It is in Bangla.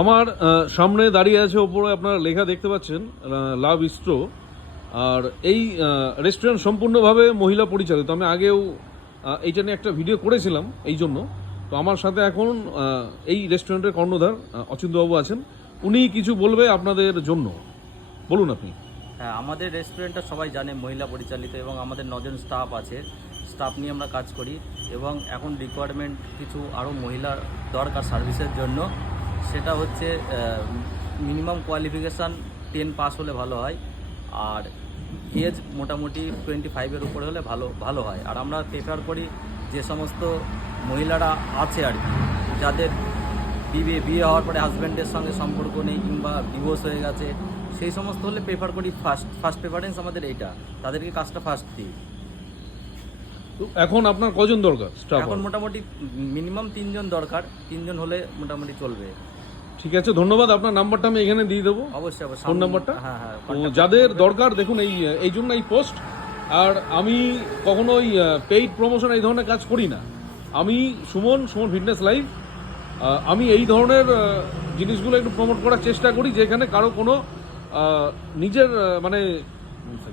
আমার সামনে দাঁড়িয়ে আছে, ওপরে আপনারা লেখা দেখতে পাচ্ছেন লাভ ইস্ট্রো। আর এই রেস্টুরেন্ট সম্পূর্ণভাবে মহিলা পরিচালিত। আমি আগেও এইটা নিয়ে একটা ভিডিও করেছিলাম এই জন্য। তো আমার সাথে এখন এই রেস্টুরেন্টের কর্ণধার অচিন্তবাবু আছেন, উনি কিছু বলবে আপনাদের জন্য। বলুন আপনি। হ্যাঁ, আমাদের রেস্টুরেন্টটা সবাই জানে মহিলা পরিচালিত এবং আমাদের 9 জন স্টাফ আছে। স্টাফ নিয়ে আমরা কাজ করি এবং এখন রিকোয়ারমেন্ট কিছু আরও মহিলা দরকার সার্ভিসের জন্য। সেটা হচ্ছে মিনিমাম কোয়ালিফিকেশান 10 পাস হলে ভালো হয়, আর এজ মোটামুটি 25-এর উপরে হলে ভালো হয়। আর আমরা প্রেফার করি যে সমস্ত মহিলারা আছে আর কি, যাদের বিয়ে হওয়ার পরে হাজব্যান্ডের সঙ্গে সম্পর্ক নেই কিংবা ডিভোর্স হয়ে গেছে, সেই সমস্ত হলে প্রেফার করি। ফার্স্ট প্রেফারেন্স আমাদের এইটা, তাদেরকে কাজটা ফার্স্ট দিই। তো এখন আপনার কজন দরকার স্টাফ? এখন মোটামুটি মিনিমাম 3 জন দরকার, 3 জন হলে মোটামুটি চলবে। ঠিক আছে, ধন্যবাদ। আপনার নাম্বারটা আমি এখানে দিয়ে দেবো, অবশ্যই ফোন নাম্বারটা। হ্যাঁ হ্যাঁ, তো যাদের দরকার দেখুন, এই জন্য এই পোস্ট। আর আমি কখনোই পেইড প্রমোশন এই ধরনের কাজ করি না। আমি সুমন ফিটনেস লাইভ, আমি এই ধরনের জিনিসগুলো একটু প্রমোট করার চেষ্টা করি, যেখানে কারো কোনো নিজের মানে